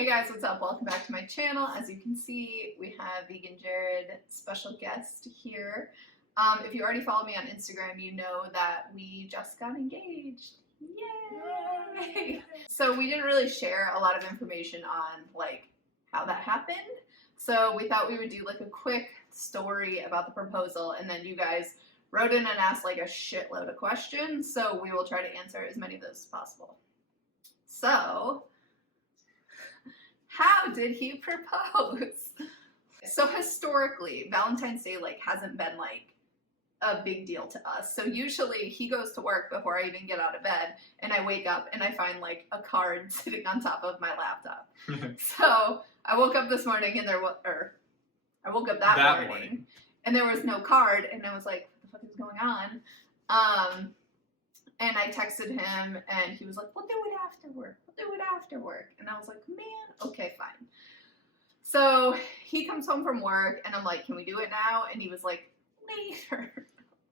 Hey guys, what's up? Welcome back to my channel. As you can see, we have Vegan Jared, special guest here. If you already follow me on Instagram, you know that we just got engaged. Yay! So we didn't really share a lot of information on like how that happened. So we thought we would do like a quick story about the proposal, and then you guys wrote in and asked like a shitload of questions. So we will try to answer as many of those as possible. So, how did he propose? So historically, Valentine's Day like hasn't been like a big deal to us. So usually he goes to work before I even get out of bed, and I wake up and I find like a card sitting on top of my laptop. So I woke up this morning and I woke up that morning and there was no card, and I was like, what the fuck is going on? And I texted him and he was like, we'll do it after work. We'll do it after work. And I was like, man, okay, fine. So he comes home from work and I'm like, can we do it now? And he was like, later.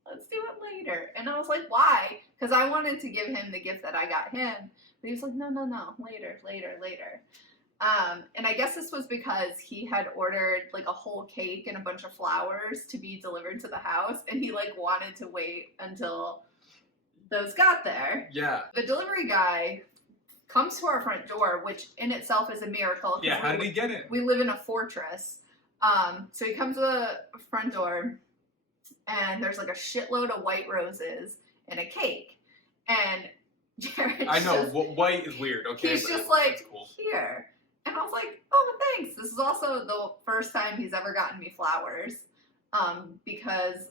Let's do it later. And I was like, why? Because I wanted to give him the gift that I got him. But he was like, no, later. And I guess this was because he had ordered like a whole cake and a bunch of flowers to be delivered to the house. And he like wanted to wait until those got there. Yeah. The delivery guy comes to our front door, which in itself is a miracle. Yeah, how did he get it? We live in a fortress. So he comes to the front door, and there's like a shitload of white roses and a cake. And Jared white is weird, okay? He's just like, cool. Here. And I was like, oh, thanks. This is also the first time he's ever gotten me flowers. Because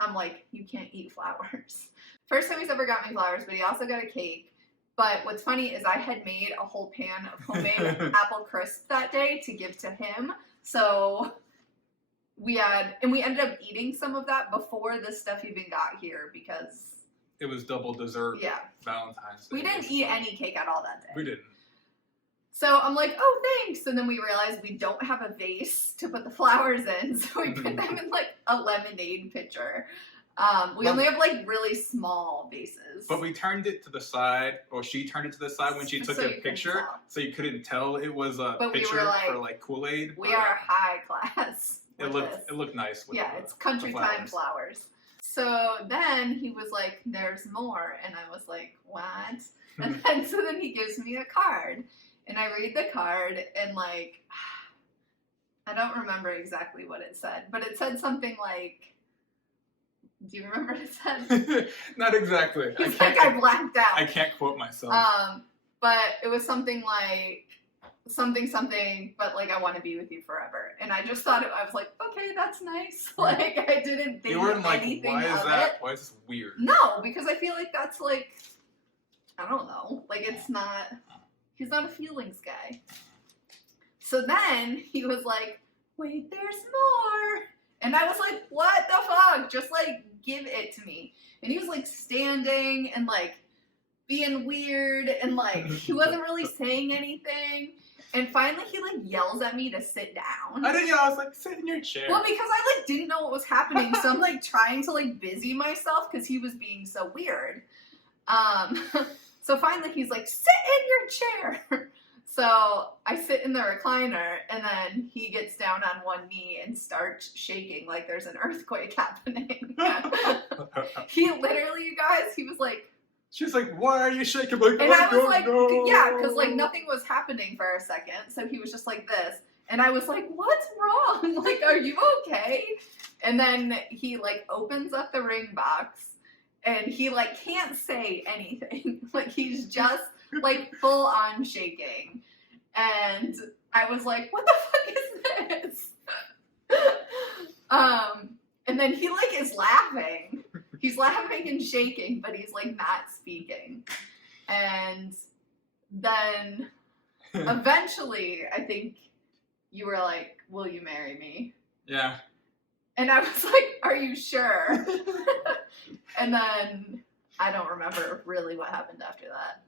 I'm like, you can't eat flowers. First time he's ever got me flowers, but he also got a cake. But what's funny is I had made a whole pan of homemade apple crisp that day to give to him. So we ended up eating some of that before this stuff even got here because it was double dessert. Yeah. Valentine's Day. We didn't eat any cake at all that day. We didn't. So I'm like, oh, thanks. And then we realized we don't have a vase to put the flowers in. So we put them in like a lemonade pitcher. We only have like really small vases. But we turned it to the side, or she turned it to the side when she took a picture, so you couldn't tell it was a picture for like Kool-Aid. We are high class. It looked nice. With it's country time flowers. So then he was like, there's more. And I was like, what? And then so then he gives me a card. And I read the card and like, I don't remember exactly what it said, but it said something like, do you remember what it said? Not exactly. I blacked out. I can't quote myself. But it was something like, something, but like, I want to be with you forever. And I just thought, I was like, okay, that's nice. Like, I didn't think you weren't like, anything why is of that? it. Why is this weird? No, because I feel like that's like, I don't know. Like, it's not, he's not a feelings guy. So then he was like, wait, there's more. And I was like, what the fuck? Just like, give it to me. And he was like standing and like being weird and like he wasn't really saying anything. And finally he like yells at me to sit down. I didn't yell, I was like, sit in your chair. Well, because I like didn't know what was happening. So I'm like trying to like busy myself because he was being so weird. So finally he's like, sit in your chair. So I sit in the recliner, and then he gets down on one knee and starts shaking like there's an earthquake happening. He literally, you guys, he was like... She's like, why are you shaking? Like, and I was like, yeah, because like nothing was happening for a second. So he was just like this. And I was like, what's wrong? Like, are you okay? And then he like opens up the ring box, and he like can't say anything. Like he's just... like full on shaking. And I was like, what the fuck is this? And then he like is laughing. He's laughing and shaking, but he's like not speaking. And then eventually I think you were like, will you marry me? Yeah. And I was like, are you sure? And then I don't remember really what happened after that.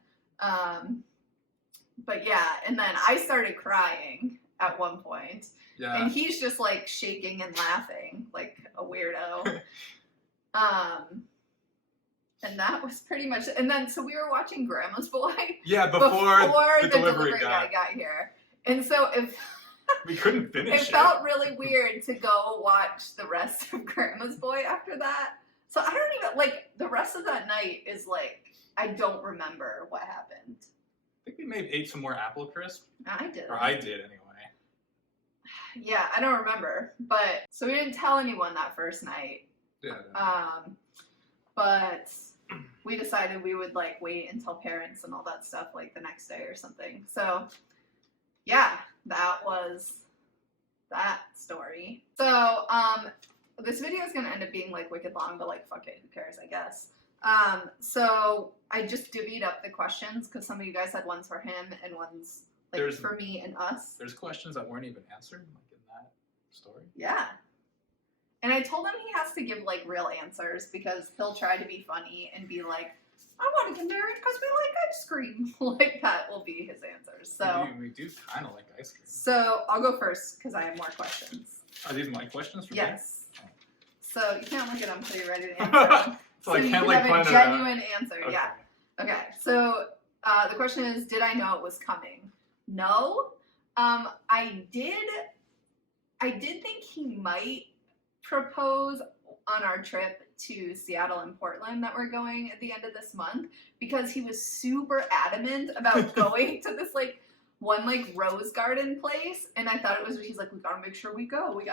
But yeah, and then I started crying at one point. Yeah. And he's just like shaking and laughing like a weirdo. And that was pretty much it. And then, so we were watching Grandma's Boy. Yeah, before the delivery guy got here. And so we couldn't finish it. It felt really weird to go watch the rest of Grandma's Boy after that. So I don't even, like, the rest of that night is like, I don't remember what happened. I think we maybe ate some more apple crisp. I did. Or I did, anyway. Yeah, I don't remember. But, so we didn't tell anyone that first night. Yeah. But we decided we would, like, wait until parents and all that stuff, like, the next day or something. So, yeah, that was that story. So, this video is going to end up being, like, wicked long, but, like, fuck it, who cares, I guess. So I just divvied up the questions because some of you guys had ones for him and ones, like, for me and us. There's questions that weren't even answered, like, in that story. Yeah. And I told him he has to give, like, real answers because he'll try to be funny and be like, I want to get married because we like ice cream. Like, that will be his answers. So we do kind of like ice cream. So I'll go first because I have more questions. Are these my questions for Yes. Me? Oh. So you can't look at them until you're ready to answer them. So I can't, like, have a genuine answer. Okay. Yeah. Okay. So the question is, did I know it was coming? No. I did think he might propose on our trip to Seattle and Portland that we're going at the end of this month because he was super adamant about going to this, like, one, like, rose garden place, and I thought it was, he's like, we gotta make sure we go, and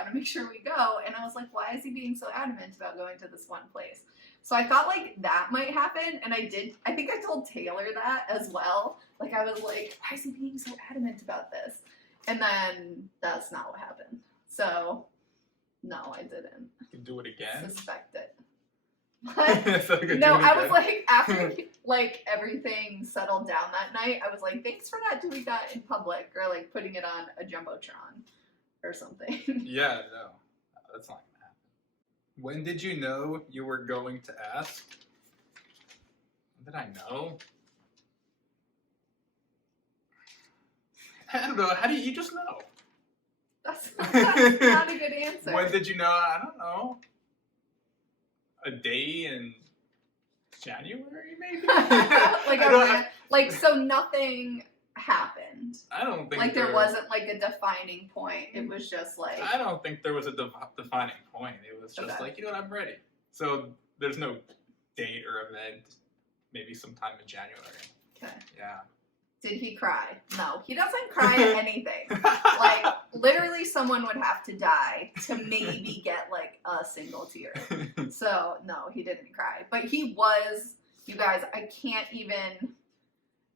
I was like, why is he being so adamant about going to this one place? So I thought, like, that might happen, and I think I told Taylor that as well. Like, I was like, why is he being so adamant about this? And then that's not what happened. So, no, I didn't. You can do it again? Suspect it. But, no, I was like, after, like, everything settled down that night, I was like, thanks for not doing that in public, or, like, putting it on a Jumbotron or something. Yeah, no, that's not gonna happen. When did you know you were going to ask? When did I know? I don't know. How do you just know? That's not a good answer. When did you know? I don't know. A day in January, maybe? Like, so nothing happened. I don't think like there wasn't, like, a defining point. It was just like, I don't think there was a defining point. It was just like, you know what, I'm ready. So there's no date or event. Maybe sometime in January. Okay. Yeah. Did he cry? No, he doesn't cry at anything. Like, literally someone would have to die to maybe get, like, a single tear. So, no, he didn't cry. But he was, you guys, I can't even,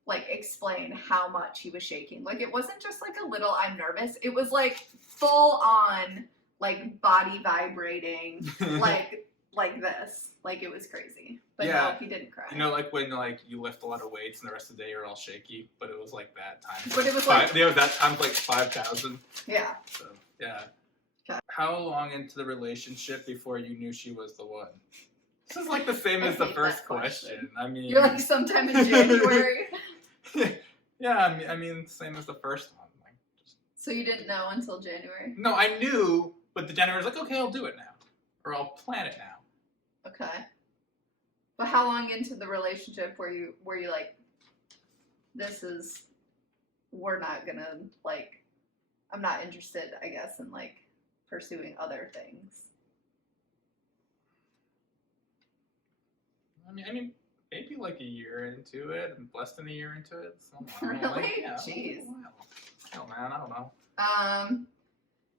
like, explain how much he was shaking. Like, it wasn't just, like, a little, I'm nervous. It was, like, full on, like, body vibrating, like this. Like, it was crazy. But yeah, no, he didn't cry. You know, like, when, like, you lift a lot of weights and the rest of the day you're all shaky, but it was, like, that time. But it was, like... Yeah, that time's, like, 5,000. Yeah. So, yeah. Okay. How long into the relationship before you knew she was the one? This is, like, the same as the first question. I mean... You're, like, sometime in January? Yeah, I mean, same as the first one. Like, just... So you didn't know until January? No, I knew, but the January was like, okay, I'll do it now. Or I'll plan it now. Okay. But how long into the relationship were you like, we're not gonna, like, I'm not interested, I guess, in, like, pursuing other things? I mean, maybe, like, a year into it, and less than a year into it. So, really? Like, yeah, Jeez. Hell, man, I don't know.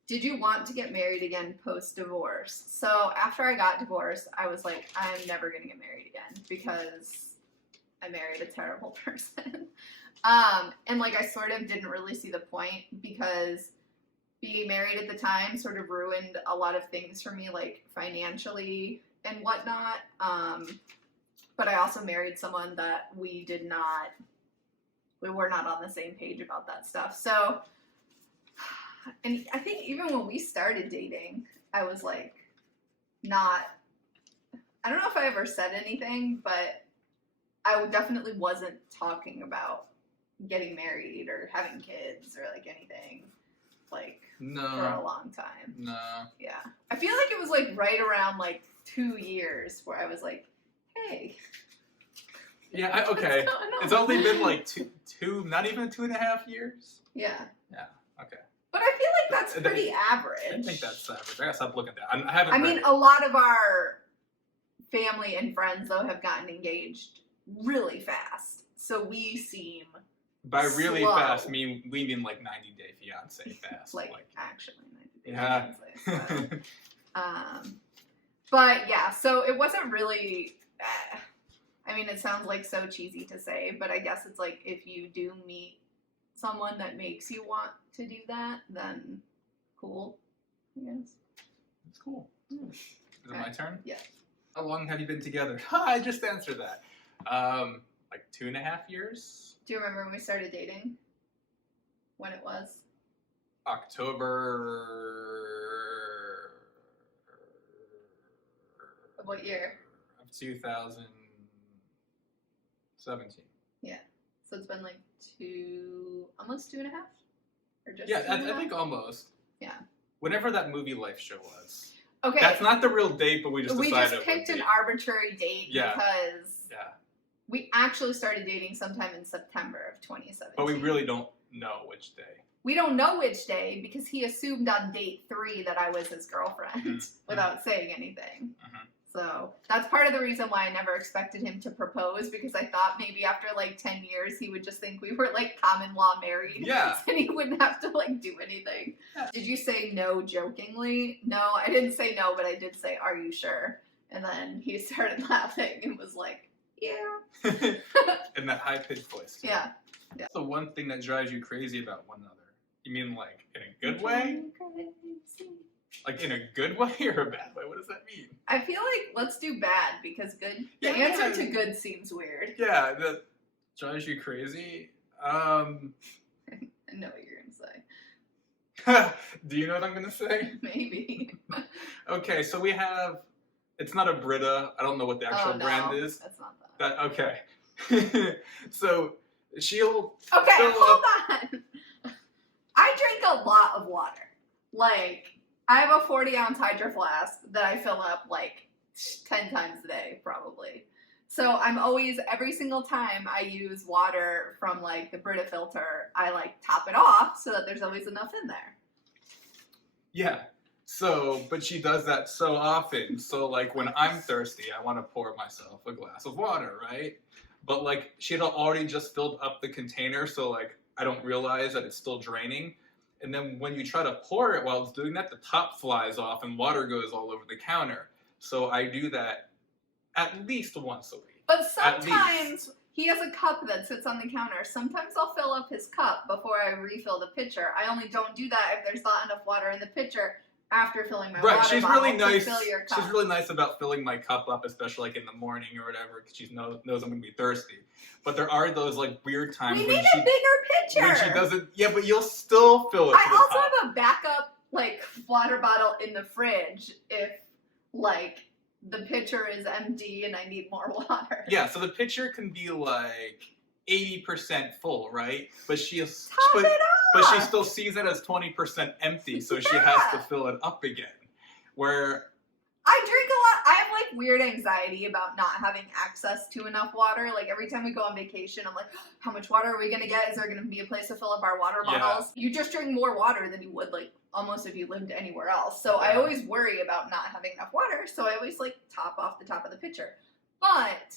Did you want to get married again post-divorce? So after I got divorced, I was like, I'm never going to get married again because I married a terrible person. And, like, I sort of didn't really see the point because being married at the time sort of ruined a lot of things for me, like, financially and whatnot. But I also married someone that we were not on the same page about that stuff. So... And I think even when we started dating, I was, like, I don't know if I ever said anything, but I definitely wasn't talking about getting married or having kids or, like, anything, like, for a long time. No. Yeah. I feel like it was, like, right around, like, 2 years where I was like, hey, Yeah, okay. It's only been like two, not even 2.5 years. Yeah. Yeah. Okay. But I feel like that's pretty average. I think that's average. I gotta stop looking at that. I haven't. I mean, a lot of our family and friends though have gotten engaged really fast, so we seem. By really slow. fast, we mean like 90-day fiance fast. like actually 90 days. Yeah. Fiance, so. But yeah, so it wasn't really. I mean, it sounds like so cheesy to say, but I guess it's like if you do meet someone that makes you want to do that, then cool. I guess. It's cool. Is it my turn? Yes. How long have you been together? I just answered that. Like 2.5 years. Do you remember when we started dating? When it was? October. Of what year? Of 2017. Yeah. So it's been like almost 2.5? Or just Yeah, 2.5? I think almost. Yeah. Whenever that movie Life show was. Okay. That's not the real date, but we just picked an arbitrary date because we actually started dating sometime in September of 2017. But we really don't know which day. We don't know which day because he assumed on date 3 that I was his girlfriend without saying anything. So that's part of the reason why I never expected him to propose, because I thought maybe after like 10 years he would just think we were like common law married. Yeah. And he wouldn't have to like do anything. Yeah. Did you say no jokingly? No, I didn't say no, but I did say, are you sure? And then he started laughing and was like, yeah. In that high-pitched voice. Too. Yeah. That's the one thing that drives you crazy about one another. You mean like in a good way? Like in a good way or a bad way? What does that mean? I feel like let's do bad because good. The answer to good seems weird. Yeah, that drives you crazy. I know what you're gonna say. Do you know what I'm gonna say? Maybe. Okay, so we have. It's not a Brita. I don't know what the actual brand is. That's not that. Okay. So she'll. Okay, hold on. I drink a lot of water. Like, I have a 40-ounce Hydro Flask that I fill up like 10 times a day, probably. So I'm always, every single time I use water from like the Brita filter, I like top it off so that there's always enough in there. Yeah. So, but she does that so often. So like when I'm thirsty, I want to pour myself a glass of water, right? But like she'd already just filled up the container, so like I don't realize that it's still draining. And then when you try to pour it while it's doing that, the top flies off and water goes all over the counter. So I do that at least once a week. But sometimes he has a cup that sits on the counter. Sometimes I'll fill up his cup before I refill the pitcher. I only don't do that if there's not enough water in the pitcher after filling my water she's bottle really nice. to fill your cup. She's really nice about filling my cup up, especially like in the morning or whatever, because she knows I'm going to be thirsty. But there are those like weird times we when need a bigger pitcher. When she doesn't, yeah, but you'll still fill it. I also have a backup like water bottle in the fridge if like the pitcher is empty and I need more water. Yeah, so the pitcher can be like 80% full, right? But Top it but she off! still sees it as 20% empty, so she has to fill it up again. Where I drink a lot. I have like weird anxiety about not having access to enough water. Like every time we go on vacation, I'm like, how much water are we gonna get? Is there gonna be a place to fill up our water bottles? You just drink more water than you would like almost if you lived anywhere else. So I always worry about not having enough water. So I always like top off the top of the pitcher. But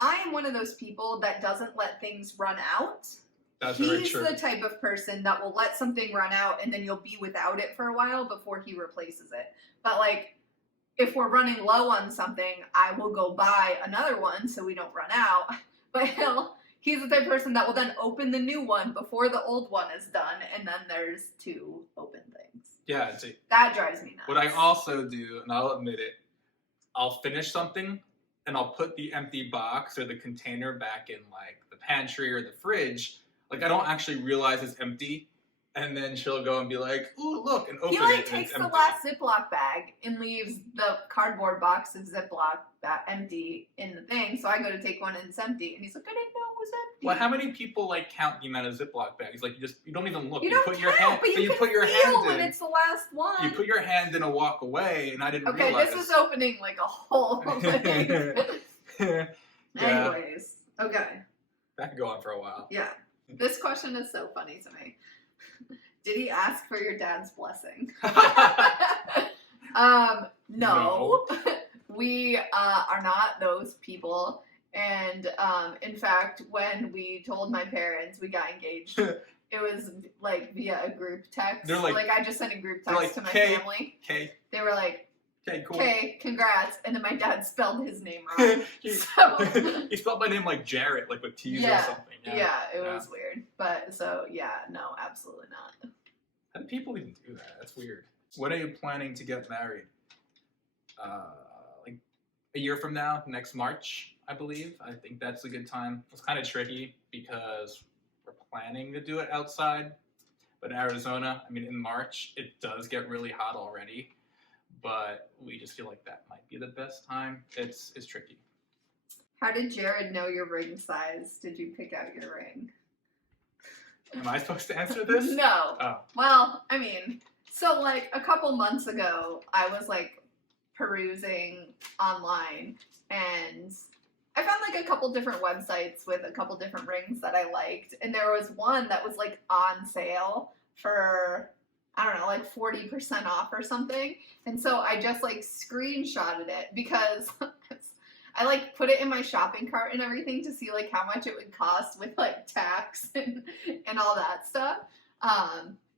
I am one of those people that doesn't let things run out. That's very true. He's the type of person that will let something run out and then you'll be without it for a while before he replaces it. But like, if we're running low on something, I will go buy another one so we don't run out. But he's the type of person that will then open the new one before the old one is done, and then there's 2 open things. Yeah, that drives me nuts. What I also do, and I'll admit it, I'll finish something and I'll put the empty box or the container back in like the pantry or the fridge. Like I don't actually realize it's empty. And then she'll go and be like, ooh, look, and open it. He like takes the last Ziploc bag and leaves the cardboard box of Ziploc empty in the thing. So I go to take one and it's empty. And he's like, I didn't know it was empty. Well, how many people like count the amount of Ziploc bags? Like you don't even look. You don't put count, your hand, but you put your feel hand when in. it's the last one. You put your hand in and walk away, and I didn't realize. Okay, this is opening like a whole thing. Yeah. Anyways. Okay. That could go on for a while. Yeah. This question is so funny to me. Did he ask for your dad's blessing? No. We are not those people. And in fact, when we told my parents we got engaged, it was like via a group text. They're like, I just sent a group text to my family. Okay. They were like, okay, cool. Okay, congrats. And then my dad spelled his name wrong. He spelled my name like Jarrett, like with T's or something. Yeah, it was weird. But so, yeah, no, absolutely not. How do people even do that? That's weird. When are you planning to get married? Like a year from now, next March, I believe. I think that's a good time. It's kind of tricky because we're planning to do it outside. But in Arizona, I mean, in March, it does get really hot already. But we just feel like that might be the best time. It's tricky. How did Jared know your ring size? Did you pick out your ring? Am I supposed to answer this? No. Oh. Well, I mean, so like a couple months ago, I was like perusing online and I found like a couple different websites with a couple different rings that I liked. And there was one that was like on sale for, I don't know, like 40% off or something. And so I just like screenshotted it because I like put it in my shopping cart and everything to see like how much it would cost with like tax and all that stuff.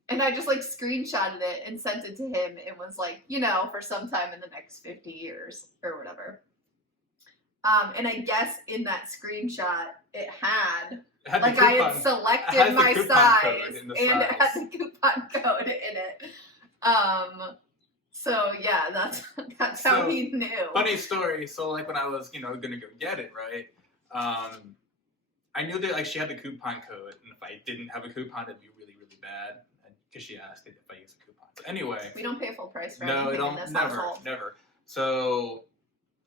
And I just like screenshotted it and sent it to him and was like, you know, for some time in the next 50 years or whatever. And I guess in that screenshot it had like I had selected my size and it had the coupon code in it. So yeah, that's how he knew. Funny story. So like when I was, gonna go get it, right? I knew that like she had the coupon code, and if I didn't have a coupon, it'd be really, really bad. Because she asked if I use a coupon. So anyway, we don't pay full price for anything in this household. Never. So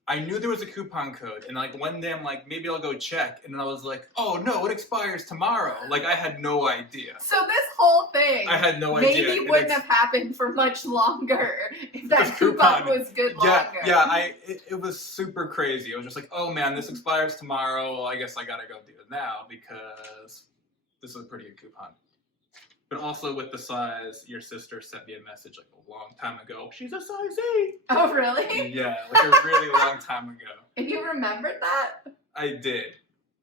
I knew there was a coupon code, and like one day I'm like, maybe I'll go check, and then I was like, oh no, it expires tomorrow. Like I had no idea. So this whole thing, I had no idea. Maybe wouldn't have happened for much longer if that coupon was good longer. Yeah, it was super crazy. It was just like, oh man, this expires tomorrow. Well, I guess I gotta go do it now because this is a pretty good coupon. But also with the size, your sister sent me a message like a long time ago. She's a size 8. Oh, really? Yeah, like a really long time ago. And you remembered that? I did.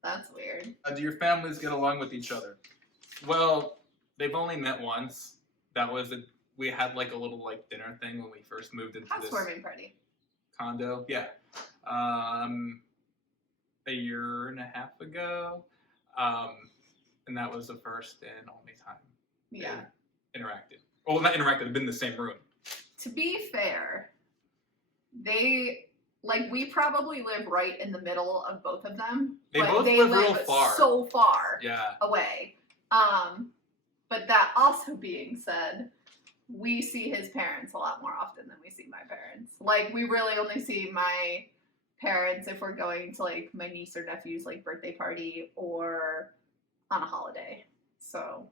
That's weird. Do your families get along with each other? Well, they've only met once. We had like a little like dinner thing when we first moved into this housewarming party condo. Yeah. A year and a half ago. And that was the first and only time. Yeah. Interacted. Well, not interacted, they've been in the same room. To be fair, we probably live right in the middle of both of them. They both live real far. So far Yeah. away. But that also being said, we see his parents a lot more often than we see my parents. Like, we really only see my parents if we're going to, like, my niece or nephew's, like, birthday party or on a holiday. So...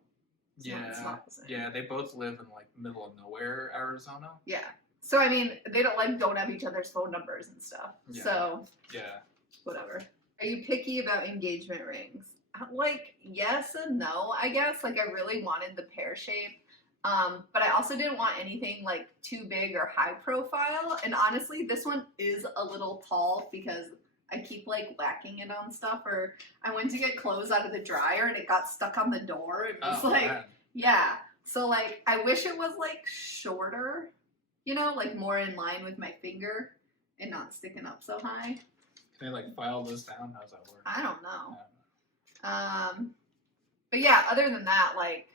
It's not the same. Yeah, they both live in like middle of nowhere, Arizona. Yeah. So I mean, they don't have each other's phone numbers and stuff. Yeah. So yeah. Whatever. Are you picky about engagement rings? Like, yes and no, I guess. Like, I really wanted the pear shape. But I also didn't want anything like too big or high profile. And honestly, this one is a little tall because I keep like whacking it on stuff, or I went to get clothes out of the dryer and it got stuck on the door. It was man. Yeah. So like, I wish it was like shorter, like more in line with my finger and not sticking up so high. Can I like file this down? How's that work? I don't know. But yeah, other than that, like,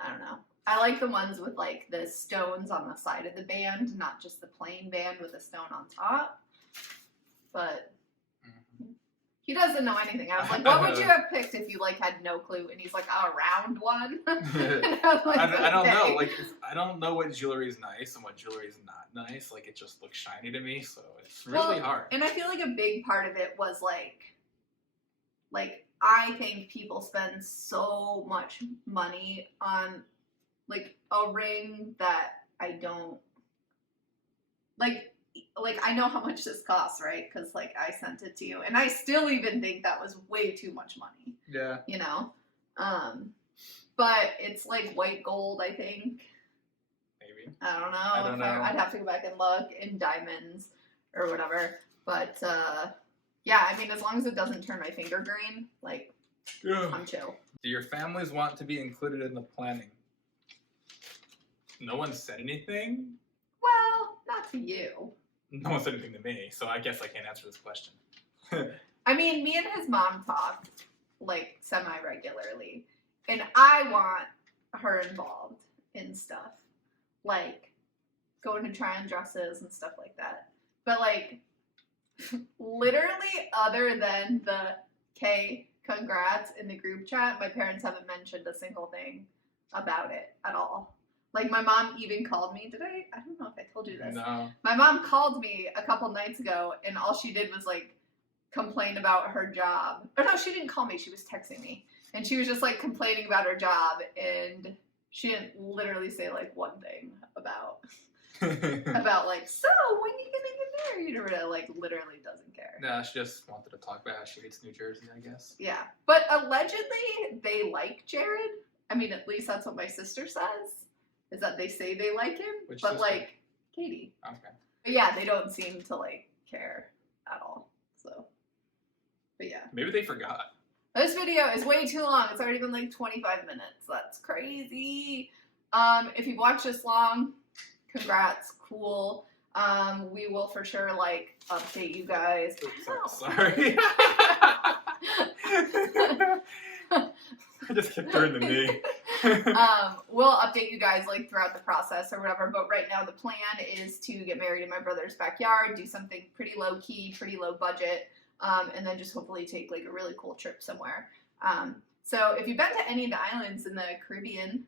I don't know. I like the ones with like the stones on the side of the band, not just the plain band with a stone on top. But he doesn't know anything. I was like, what would you have picked if you like had no clue? And he's like, a round one. I don't know. Like, I don't know what jewelry is nice and what jewelry is not nice. Like, it just looks shiny to me, so it's really hard. And I feel like a big part of it was like I think people spend so much money on like a ring that I don't like. like, I know how much this costs, right? Because, like, I sent it to you. And I still even think that was way too much money. Yeah. You know? But it's, like, white gold, I think. Maybe. I don't know. I'd have to go back and look in diamonds or whatever. But, yeah, I mean, as long as it doesn't turn my finger green, like, I'm chill. Do your families want to be included in the planning? No one said anything? Well, not to you. No one said anything to me, so I guess I can't answer this question. I mean, me and his mom talk, like, semi-regularly. And I want her involved in stuff. Like, going to try on dresses and stuff like that. But, like, literally, other than the K, congrats in the group chat, my parents haven't mentioned a single thing about it at all. Like, my mom even called me. I don't know if I told you this. No. My mom called me a couple nights ago, and all she did was, like, complain about her job. Or no, she didn't call me. She was texting me. And she was just, like, complaining about her job, and she didn't literally say, like, one thing about, like, so, when are you gonna get married? Or whatever. Like, literally doesn't care. No, she just wanted to talk about how she hates New Jersey, I guess. Yeah. But allegedly, they like Jared. I mean, at least that's what my sister says. Is that they say they like him. Which but, sister? like, Katie. Okay. But yeah, they don't seem to, like, care at all. So, but yeah. Maybe they forgot. This video is way too long. It's already been like 25 minutes. That's crazy. If you've watched this long, congrats. Cool. We will for sure, like, update you guys. Oops, sorry. I just kept her in the knee. We'll update you guys, like, throughout the process or whatever, but right now the plan is to get married in my brother's backyard, do something pretty low-key, pretty low budget, and then just hopefully take, like, a really cool trip somewhere. So if you've been to any of the islands in the Caribbean,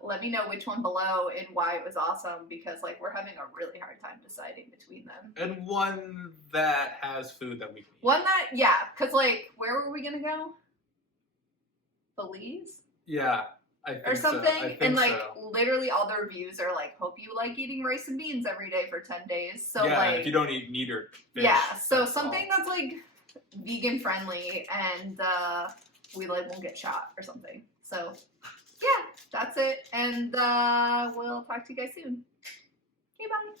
let me know which one below and why it was awesome, because, like, we're having a really hard time deciding between them. And one that has food that we can eat. One that, yeah, because, like, where were we going to go? Belize? Yeah, I think or something, so. I think and, like, so. literally all the reviews are like, hope you like eating rice and beans every day for 10 days. So, yeah, like, if you don't eat meat or fish. yeah, so that's something all. that's, like, vegan friendly, and we, like, won't get shot or something. So, yeah, that's it, and we'll talk to you guys soon. Okay, bye.